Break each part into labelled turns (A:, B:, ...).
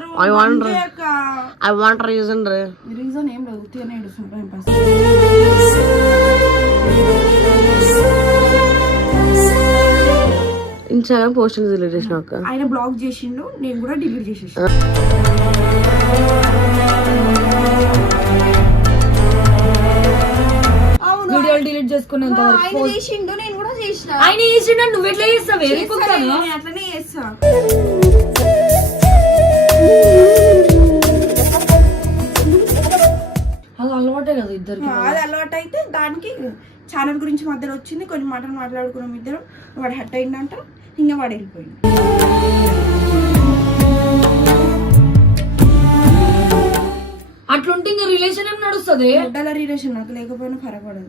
A: want-
B: బంద్ చేయక్క.
A: I want reason రే.
B: రీజన్ ఏం లేదు ఉత్తిగానే ఏడుస్తున్నా time pass.
A: Instagram post delete చేసిన అక్క.
B: ఆయన బ్లాక్ చేసిండు నేను కూడా డిలీట్ చేసేసి అవును?
C: వీడియోలు డిలీట్ చేసుకునేంత వరకు
B: ఆయన చేసిండు నేను కూడా చేసిన.
C: ఆయన చేసిండ నువ్వు ఎట్లా చేస్తావు?
B: అట్లనే చేస్తా.
C: అది అలవాటే కదా ఇద్దరికి
B: ఆ, అది అలవాటు అయితే దానికి ఛానల్ గురించి మధ్యలో వచ్చింది కొన్ని మాటలు మాట్లాడుకున్నాం ఇద్దరం. వాడు హట్ అయిందంట ఇంకా వాడు వెళ్ళిపోయింది
C: అట్లుంటే ఇంకా రిలేషన్ ఏం నడుస్తుంది?
B: రిలేషన్ నాకు లేకపోయినా పరపడదు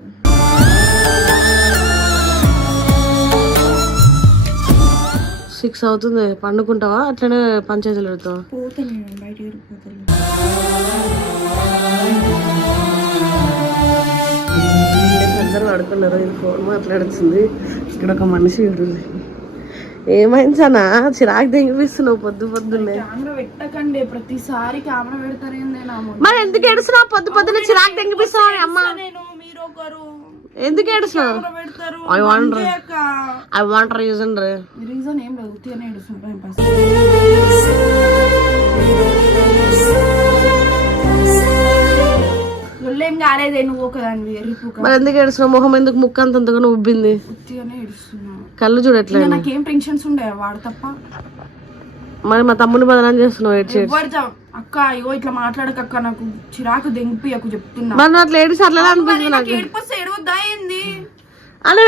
A: సిక్స్ అవుతుంది. పండుకుంటావా? అట్లనే పంచాయతీలు పెడతావా? అందరూ పడుకున్నారు ఇది ఫోన్ మాట్లాడుతుంది. ఇక్కడ ఒక మనిషి ఉంటుంది ఏమైంది సనా? చిరాకు తెగిపిస్తున్నావు పొద్దు పొద్దున్నే.
B: కెమెరా పెట్టకండి ప్రతిసారి కెమెరా పెడతారేందే నా ముందు.
A: మరి ఎందుకు ఏడుస్తున్నావు? పొద్దు పొద్దున్న చిరాకు తెగిపిస్తావు అమ్మ.
B: నేను మీరు ఒకరు.
A: ఎందుకు ఏడుస్తున్నావు?
B: బంద్ చేయక్క.
A: ఐ వాంట్ రీజన్ రే.
B: రీజన్ ఏం లేదు ఉత్తిగానే కాలేదే నువ్వు
A: మరి ఎందుకు ఏడుస్తున్నావు? మొహం ఎందుకు ముక్క అంత అంతగా ఉబ్బింది?
B: ఉత్తిగానే
A: కళ్ళు చూడట్లే
B: ఇంకా నాకేం టెన్షన్స్ ఉండే? వాడు తప్ప.
A: మరి మా తమ్ముని బదనాం చేస్తున్నావు ఏడ్చి
B: అక్క అయ్యో ఇట్లా మాట్లాడక అక్క నాకు చిరాకు దెంపి అక్క చెప్తున్నా.
A: మరి అట్లా ఏడిసి అట్లా నాకు
B: ఏడిపోతే ఏడవద్దా ఏంది?
A: అదే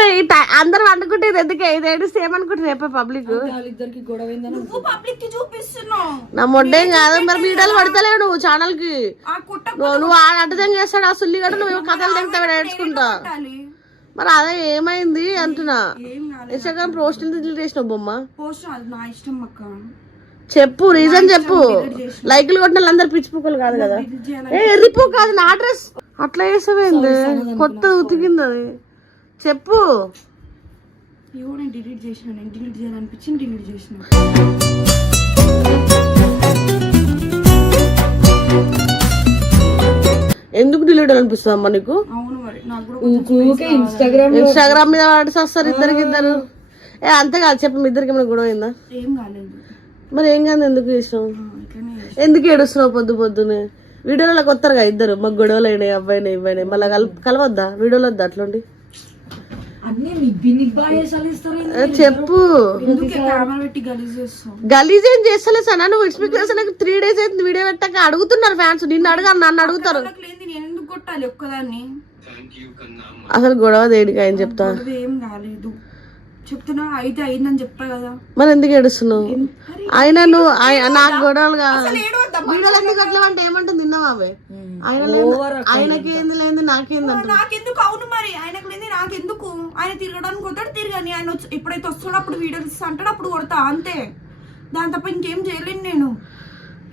A: అందరూ వండుకుంటే ఎందుకే? ఇది ఏడిస్తే ఏమనుకుంటారు రేపే పబ్లిక్.
C: వాళ్ళిద్దరికి గొడవ అయిందని
B: నువ్వు పబ్లిక్కి చూపిస్తున్నావు.
A: నా మొడ్డేం కాదు మరి వీడియోలు పడతలేవు నువ్వు ఛానల్కి
B: ఆ కుట్ట
A: నువ్వు అడ్డజం చేస్తాడు ఆ సుల్లి గడ నువ్వు కథలు తెగుతావు
B: కొట్టాలి.
A: మరి అదే ఏమైంది అంటున్నా. ఇన్స్టాగ్రామ్ పోస్ట్ డిలీట్ చేసినావు బొమ్మ?
B: పోస్ట్ నా ఇష్టం అక్క.
A: చెప్పు రీజన్ చెప్పు. లైకులు కొట్టిన వాళ్ళందరూ పిచ్చి పుక్కలు కాదు కదా. ఏ ఎర్రిపూ కాదు నా డ్రెస్ అట్లా చేసావేంది కొత్త ఉతికింది అది. చెప్పు.
B: ఇవో నేను డిలీట్ చేసిన నేను డిలీట్ చేయాలనిపించింది డిలీట్ చేసిన.
A: ఎందుకు డిలీట్ అనిపిస్తుంది అమ్మ నీకు?
C: ఇన్స్టాగ్రామ్
A: ఇన్స్టాగ్రామ్ మీద వాడి వస్తారు ఇద్దరికి ఇద్దరు ఏ అంతే కాదు చెప్పు మీ ఇద్దరికి ఏమైనా గొడవ అయిందా?
B: ఏం కాలేదు.
A: మరి ఏం కాదు ఎందుకు చేసినావు. ఎందుకు ఏడుస్తున్నావు పొద్దు పొద్దునే? వీడియోలో కొత్తరుగా ఇద్దరు మాకు గొడవలు అయినాయి అబ్బాయినాయి ఇవ్వయినాయి మళ్ళీ కల కలవద్దా? వీడియోలో వద్దా ఏ, చెప్పు.
B: గలీజ్
A: ఏం చేస్తలే సనా? నువ్వు ఎక్స్పెక్ట్ నాకు త్రీ డేస్ అయితే వీడియో పెట్టాక అడుగుతున్నారు ఫ్యాన్స్ నిన్ను అడగారు నన్ను అడుగుతారు. అసలు గొడవ దేనికి ఆయన చెప్తా
B: ఏం కాలేదు. చెప్తున్నా అయితే అయిందని చెప్పా కదా.
A: మరి ఎందుకు ఏడుస్తున్నావు ఆయన నువ్వు ఆయ- నాకు గొడవలు ఎందుకు అట్లా అంటే ఏమంటుంది? తిన్నావా అవి? ఆయన లేదు ఆయనకి ఏంది లేదు నాకేంది అంటుంది?
B: నాకెందుకు? అవును మరి ఆయనకు లేని నాకెందుకు? ఆయన తిరగడానికి వస్తాడు తిరగని ఆయన వచ్చి ఎప్పుడైతే వస్తాడో అప్పుడు వీడియోలు ఇస్తా అంటాడు అప్పుడు కొడతా అంతే. దాని తప్ప ఇంకేం చేయలేను నేను.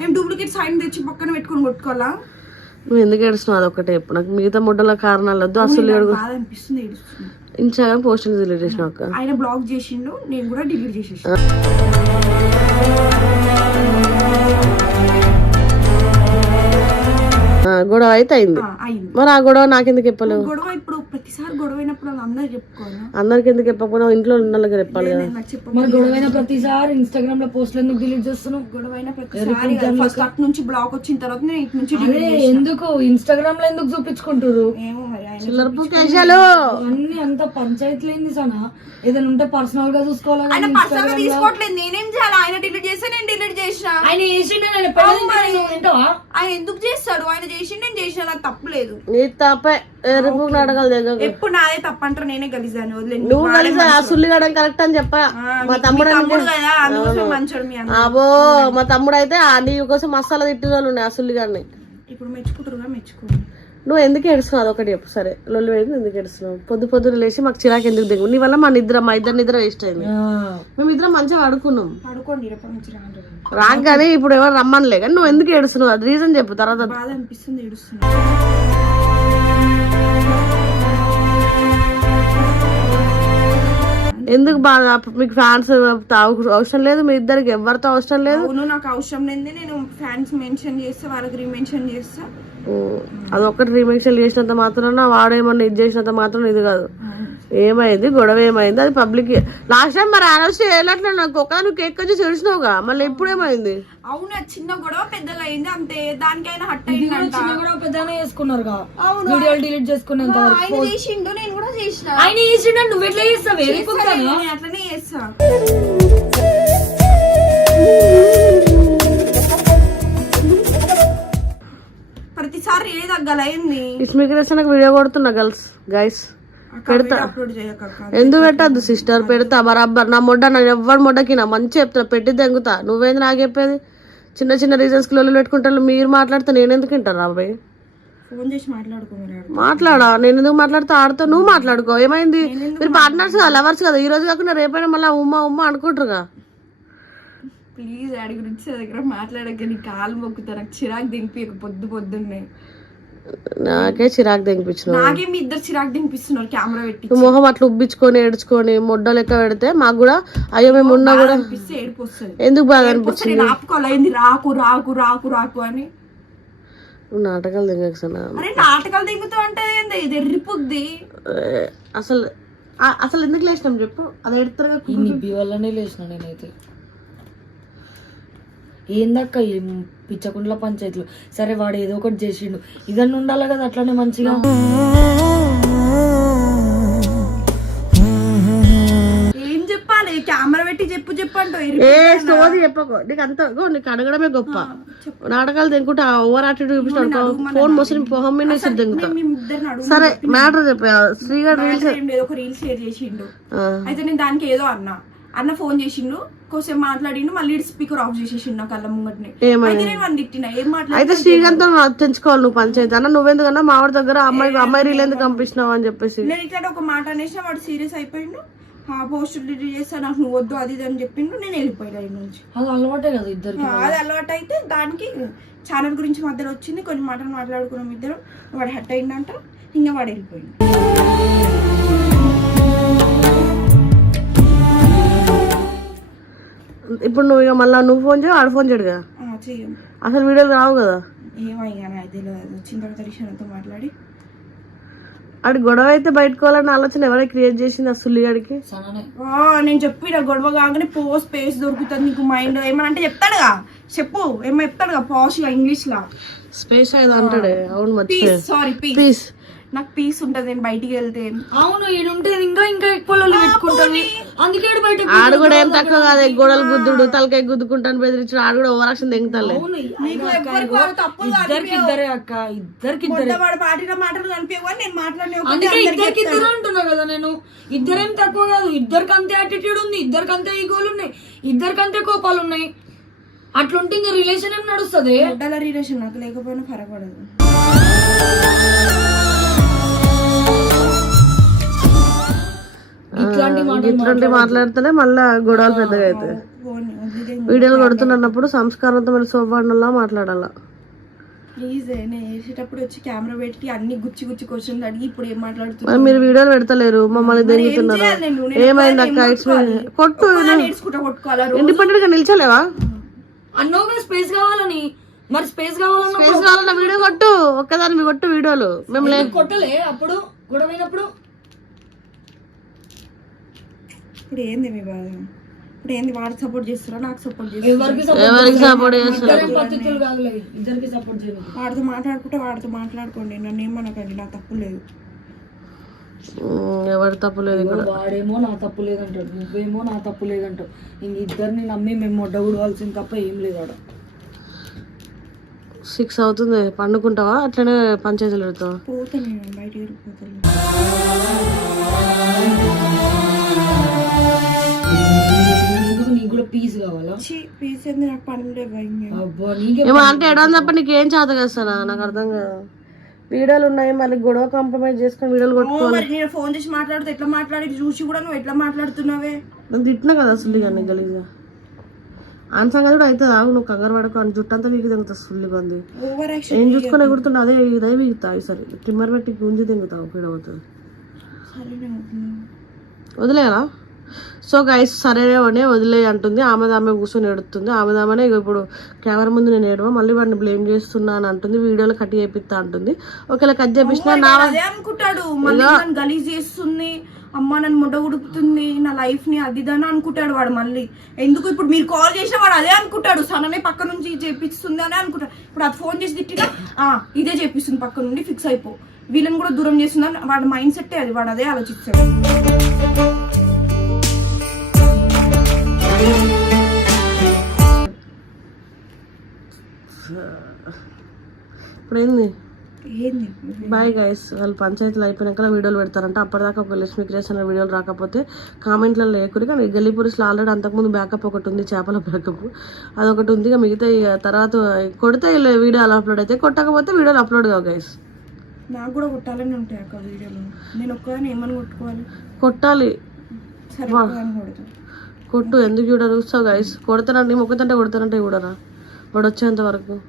B: ఏం డూప్లికేట్ సైన్ తెచ్చి పక్కన పెట్టుకొని కొట్టుకోవాలా?
A: నువ్వు ఎందుకు ఏడుస్తున్నావు? అదొకటే చెప్పు. నాకు మిగతా ముడ్డల కారణాలు వద్దు. అసలు
B: బాధ అనిపిస్తుంది
A: ఇన్స్టాగ్రామ్ పోస్ట్ డిలీట్ చేసిన అక్క.
B: ఆయన బ్లాక్ చేసిండు నేను కూడా డిలీట్ చేసేసి
A: గొడవ అయితే అయింది. మరి ఆ గొడవ నాకెందుకు చెప్పలేవు
B: గొడవ ఇప్పుడు ప్రతిసారి గొడవ అయినప్పుడు వాళ్ళు అందరూ చెప్పుకోవాలా
A: అందరికి ఎందుకు చెప్పకపోయినా ఇంట్లో ఉన్న వాళ్ళకి చెప్పాలి కదా.
C: మరి గొడవైన ప్రతిసారి ఇన్స్టాగ్రామ్లో పోస్టులు ఎందుకు డిలీట్ చేస్తున్నావు?
B: గొడవ అయిన ప్రతిసారి ఫస్ట్ అటు నుంచి బ్లాక్ వచ్చిన తర్వాత నేను ఇటు నుంచి.
C: ఎందుకు? ఇన్స్టాగ్రామ్లో ఎందుకు చూపించుకుంటారు
B: ఏమో మరి ఆయన
A: చిల్లర కేశాలు
C: అన్ని అంత పంచాయతీలు ఏంది సనా? ఏదైనా ఉంటే పర్సనల్గా చూసుకోవాలి
B: ఆయన
C: పర్సనల్గా
B: తీసుకోవట్లేదు. నేనేం చేయాలి? ఆయన డిలీట్ చేస్తే నేను డిలీట్ చేసిన.
C: ఆయన చేసిండే
B: ఆయన ఎందుకు చేస్తాడు? ఆయన చేసి నేను చేసిన నాకు తప్పులేదు
A: నీ తప్పే. రేపు అడగాలి దగ్గర
B: ఎప్పుడు నాదే తప్పంటారు నేనే గలిజాను వదిలేండి
A: నువ్వు కలిసి ఆ సుల్లి గడం కరెక్ట్ అని చెప్పా. మా తమ్ముడు
B: తమ్ముడు కదా అందుకోసం మంచోడు మీ అన్న.
A: అబో మా తమ్ముడు అయితే ఆ నీ కోసం మసాలా తిట్టిన వాళ్ళు ఉన్నాయి ఆ సుల్లి గారిని
B: ఇప్పుడు మెచ్చుకుంటారుగా మెచ్చుకోండి
A: నువ్వు ఎందుకు ఏడుస్తున్నావు? అదొకటి చెప్పు. సరే లొల్లి వేసి ఎందుకు ఏడుస్తున్నావు? పొద్దు పొద్దున లేచి మాకు చిరాకు ఎందుకు దిగు? నీ వల్ల మా నిద్ర మా ఇద్దరు నిద్ర వేస్ట్ అయింది. మేము ఇద్దరం మంచిగా ఆడుకున్నాం కానీ ఇప్పుడు ఎవరు రమ్మనిలే కానీ నువ్వు ఎందుకు ఏడుస్తున్నావు? అది రీజన్ చెప్పు తర్వాత
B: బాధ అనిపిస్తుంది ఏడుస్తుంది
A: ఎందుకు బాగా మీకు ఫ్యాన్స్ అవసరం లేదు మీ ఇద్దరికి ఎవరితో అవసరం లేదు.
B: అవును నాకు అవసరం లేని నేను ఫ్యాన్స్ మెన్షన్ చేస్తా వాళ్ళకి రీమెన్షన్ చేస్తా.
A: అదొక్కటి రీమెన్షన్ చేసినంత మాత్రాన వాడేమన్నా ఇది చేసినంత మాత్రం ఇది కాదు. ఏమైంది? గొడవ ఏమైంది? అది పబ్లిక్ లాస్ట్ టైం మరి అనౌన్స్ చేయలేట్లా నాకు. ఒక నువ్వు కేక్ వచ్చి చెడిచినావుగా మళ్ళీ ఇప్పుడు ఏమైంది?
B: అవును చిన్న గొడవ పెద్దగా అయింది అంతే. దానికైనా హట్ అయిందంట.
C: చిన్న కూడా పెద్దనే చేసుకున్నారుగా.
B: అవును.
C: వీడియోలు డిలీట్ చేసుకునేంత వరకు
B: ఆయన చేసిండు నేను కూడా చేసిన.
C: ఆయన చేసిండు నువ్వు ఎట్లా చేస్తావు?
B: అట్లనే చేస్తా. ప్రతిసారి ఏ తగ్గలైంది
A: ఇస్మిగ్రేషన్ వీడియో కొడుతున్నా గర్ల్స్. గైస్ పెడతా. ఎందుకు పెట్టద్దు సిస్టర్? పెడతా. బరాబర్. నా మొడ్డ నా ఎవ్వరి మొడ్డకి నా మంచి చెప్తున్నా. పెట్టి దెంగుతా. నువ్వేంది నాకు చెప్పేది? చిన్న చిన్న రీజన్స్ కిలో పెట్టుకుంటాను. మీరు మాట్లాడితే నేను ఎందుకు వింటాను అబ్బాయి
B: ఫోన్ చేసి.
A: మాట్లాడా? నేను ఎందుకు మాట్లాడితే? ఆడుతా నువ్వు మాట్లాడుకో. ఏమైంది? మీరు పార్ట్నర్స్ కదా లవర్స్ కదా. ఈ రోజు కాకుండా రేపైనా మళ్ళీ ఉమ్మ ఉమ్మ అనుకుంటారుగా.
B: ప్లీజ్ ఆడి గురించి దగ్గర మాట్లాడక. నీ కాలు మొక్కుతా. నాకు చిరాకు దింపి పొద్దు పొద్దున్నే.
A: నాకే చిరాకు తెంపించిన
B: నాకే మీ ఇద్దరు చిరాకు దింపిస్తున్నారు కెమెరా పెట్టి
A: మొహం అట్లా ఉబ్బించుకొని ఏడ్చుకొని మొడ్డ లెక్క పెడితే మాకు కూడా అయ్యో మేము ఉన్నా కూడా
B: అనిపిస్తే
A: ఎందుకు బాగా
B: నేను ఆపుకోలేంది రాకు రాకు రాకు రాకు అని.
A: నువ్వు నాటకాలు తెగసనా
B: అరే నాటకాలు దిగుతూ అంటే ఏంది? ఇది ఎర్రిపుద్ది.
A: అసలు అసలు ఎందుకు లేచినాం చెప్పు? అది ఎడతారుగా
C: ఈ నిబ్బి వల్లనే లేచిన నేనైతే. ఏందక్క ఈ పిచ్చకుండ్ల పంచాయతీలు? సరే వాడు ఏదో ఒకటి చేసిండు. ఇదన్నీ ఉండాలి కదా అట్లానే మంచిగా?
B: ఏం చెప్పాలి? కెమెరా పెట్టి చెప్పు చెప్పు అంటావు.
A: ఏ స్టోరీ చెప్పకు. నీకు అంత ఇగో నీకు అడగడమే గొప్ప. నాటకాలు తెంకుంటా ఓవర్ యాటిట్యూడ్ చూపించాడు ఫోన్ మోసం మొహం మీద వేసి తెంగుతా సరే మ్యాటర్ చెప్పా. శ్రీగారు రీల్స్
B: ఒక రీల్ షేర్ చేసిండు. అయితే నేను దానికి ఏదో అన్నా. అన్న ఫోన్ చేసిండు కొంచెం మాట్లాడిండు మళ్ళీ స్పీకర్ ఆఫ్ చేసేసిండు నా కళ్ళ ముంగట్ని. అయితే నేను వన్ తిట్టిన ఏం మాట్లాడి
A: అయితే శ్రీకాంత్ తెంచుకోవాలి నువ్వు పంచాయతీ అన్న నువ్వెందుకన్నా మావాడి దగ్గర అమ్మాయి అమ్మాయి రీల్ ఎందుకు పంపించినావు అని చెప్పేసి.
B: నేను ఇట్లా ఒక మాట అనేసిన వాడు సీరియస్ అయిపోయిండు. ఆ పోస్ట్ డిలీట్ చేస్తా నాకు నువ్వు వద్దు అది ఇది అని చెప్పిండు నేను వెళ్ళిపోయినా నుంచి.
C: అది అలవాటే కదా ఇద్దరికి
B: ఆ, అది అలవాటు అయితే దానికి ఛానల్ గురించి మధ్యలో వచ్చింది కొన్ని మాటలు మాట్లాడుకున్నాం ఇద్దరు. వాడు హట్ అయిందంట ఇంకా వాడు వెళ్ళిపోయింది
A: ఇప్పుడు నువ్వు ఇక మళ్ళీ నువ్వు ఫోన్ చేయవు ఆడ ఫోన్ చేయడు కదా అసలు వీడియోలు రావు కదా?
B: మాట్లాడి.
A: ఆడి గొడవ అయితే బయటకోవాలన్న ఆలోచన ఎవరైనా క్రియేట్ చేసింది ఆ సుల్లిగాడికి
C: సననే.
B: ఆ, నేను చెప్పిన గొడవ కాగానే పో స్పేస్ దొరుకుతుంది నీకు మైండ్ ఏమని అంటే చెప్తాడుగా? చెప్పు ఏమో చెప్తాడుగా? పాష్గా ఇంగ్లీష్ లా.
A: స్పేస్ అయితే అంటాడే. అవును
B: సారీ పీస్
A: ప్లీజ్
B: నాకు పీస్ ఉంటది నేను బయటికి వెళ్తే.
C: అవును ఈడుంటే ఇంకా ఇంకా ఎక్కువ లొల్లి పెట్టుకుంటాను. అందుకే బయట
A: ఆడు కూడా ఏం తక్కువ కాదు గోడలు గుద్దుడు తలకాయ గుద్దుకుంటాను బెదిరించుడు ఆడు కూడా ఓవరాక్షన్ తెంగుతాలే
B: వాళ్ళు తప్పులు
C: ఇద్దరికి ఇద్దరే అక్క ఇద్దరికి ఇద్దరే.
B: వాడు పాటిన మాటలు కనిపించవు అని నేను మాట్లాడిన
C: అందుకే ఇద్దరికి ఇద్దరు అంటున్నా కదా నేను. ఇద్దరేం తక్కువ కాదు ఇద్దరికి అంతే యాటిట్యూడ్ ఉంది ఇద్దరికి అంతే ఈగోలు ఉన్నాయి ఇద్దరికి అంతే కోపాలు ఉన్నాయి. అట్లుంటే ఇంకా రిలేషన్ ఏం నడుస్తుంది
B: రిలేషన్ నాకు లేకపోయినా పడదు.
C: ఇట్లాంటి మాటలు
A: ఇట్లాంటి మాట్లాడితేనే మళ్ళా గొడవలు పెద్దగా అవుతాయి. వీడియోలు కొడుతున్నప్పుడు సంస్కారవంతమైన సోపాడంలా మాట్లాడాలా.
B: ప్లీజ్ నేను వేసేటప్పుడు వచ్చి కెమెరా పెట్టి అన్ని గుచ్చి గుచ్చి క్వశ్చన్స్ అడిగి ఇప్పుడు ఏం మాట్లాడుతున్నా
A: మరి వీడియోలు పెడతలేరు మమ్మల్ని?
B: నేను?
A: ఏమైంది అక్క? కొట్టు? ఇండిపెండెంట్గా నిల్చలేవా?
C: అన్నోగా స్పేస్ కావాలని. మరి స్పేస్ కావాలన్నా
A: స్పేస్ కావాలన్న వీడియో కొట్టు. ఒక్కదాని కొట్టు వీడియోలు. మేము
C: కొట్టలే? అప్పుడు గొడవైనప్పుడు
B: ఇప్పుడు ఏంది మీ బాధ? ఇప్పుడు ఏంది వాడు సపోర్ట్ చేస్తారా? నాకు సపోర్ట్ చేస్తారా?
C: ఎవరికి
A: సపోర్ట్
C: ఇద్దరికి సపోర్ట్
B: వాడితో మాట్లాడుకుంటే వాడితో మాట్లాడుకోండి. నన్ను ఏమనకండి నా తప్పు లేదు.
A: ఎవరి తప్పు లేదు ఇక్కడ.
C: వాడేమో నా తప్పు లేదంటాడు. నువ్వేమో నా తప్పు లేదంటావు. ఇంక ఇద్దరిని నమ్మి మేము మొడ్డ గుడవాల్సింది తప్ప ఏం లేదు ఆడ.
A: సిక్స్ అవుతుంది. పండుకుంటావా? అట్లనే పంచాయతీలు పెడతావా?
B: పోతా నేను.
C: పీస్ కావాలా?
B: పీస్ ఏంది? నాకు పనులు లేవు ఇంకా.
C: అబ్బా నీకే
A: ఏమో అంటే తప్ప నీకు ఏం చేత చేస్తానా? నాకు అర్థం కాదు. వీడియోలు ఉన్నాయి మళ్ళీ గొడవ కాంప్రమైజ్ చేసుకొని వీడియోలు కొట్టుకోవాలి.
B: నేను ఫోన్ చేసి మాట్లాడితే ఎట్లా మాట్లాడి? చూసి కూడా నువ్వు ఎట్లా మాట్లాడుతున్నావే?
A: నేను తిట్టినా కదా సుల్లి కానీ గలీజా? ఆయన సంగతి కూడా అవుతుంది ఆగు నువ్వు కంగారు పడకు. అని జుట్టంతా మీకు తెంగుతుంది సుల్లి కొంది
B: ఓవర్ యాక్షన్
A: ఏం చూసుకొని ఎగురుతుండే అదే ఇదే వీగుతా. ఈసారి ట్రిమ్మర్ పెట్టి గుంజి తెంగుతావు పీడవుతుంది
B: సరే నేను వదిలేను.
A: వదిలేయాలా? సో గైస్ సరేనే వదిలే అంటుంది. ఆమె ఆమె కూర్చొని ఎడుతుంది ఆమె ఆమెనే ఇగో ఇప్పుడు కెమెరా ముందు నేను ఏడవ మళ్ళీ వాడిని బ్లేమ్ చేస్తున్నా అని అంటుంది. వీడియోలో కట్ చేపిస్తా అంటుంది. ఒకవేళ కట్ చేపించినా నా
B: అనుకుంటాడు. గలీజ్ చేస్తుంది. అమ్మ నన్ను ముడ్డ ఉడుకుతుంది. నా లైఫ్ని అది ఇదని అనుకుంటాడు వాడు మళ్ళీ. ఎందుకు ఇప్పుడు మీరు కాల్ చేసినా వాడు అదే అనుకుంటాడు. సననే పక్క నుంచి చేపిస్తుంది అని అనుకుంటాడు. ఇప్పుడు అది ఫోన్ చేసి తిట్టినా ఆ ఇదే చేపిస్తుంది పక్క నుండి ఫిక్స్ అయిపో. వీళ్ళని కూడా దూరం చేస్తుందని వాడి మైండ్ సెట్ అది. వాడు అదే ఆలోచిస్తాడు.
A: ఇప్పుడు ఏంది? బాయ్ గైస్ వాళ్ళు పంచాయతీలు అయిపోయినాక వీడియోలు పెడతారంట. అప్పటిదాకా ఒక లక్ష్మీ క్రియేషన్ వీడియోలు రాకపోతే కామెంట్లలో లేకురి కానీ గల్లీ పురుషులు ఆల్రెడీ అంతకుముందు బ్యాకప్ ఒకటి ఉంది చేపల బ్యాకప్. అదొకటి ఉంది. ఇక మిగతా ఇక తర్వాత కొడితే ఇలా వీడియో అలా అప్లోడ్ అయితే కొట్టకపోతే వీడియోలు అప్లోడ్ కావు గైస్
B: నాకు కూడా కొట్టాలని ఉంటాయి అక్క వీడియోలు. నేను ఒక్కదాన్ని ఏమని కొట్టుకోవాలి?
A: కొట్టాలి. కొట్టు ఎందుకు చూడరు? సో గైస్ కొడతానండి మొక్కుతుంటే కొడతానంటే చూడరా? వాడు వచ్చేంత వరకు.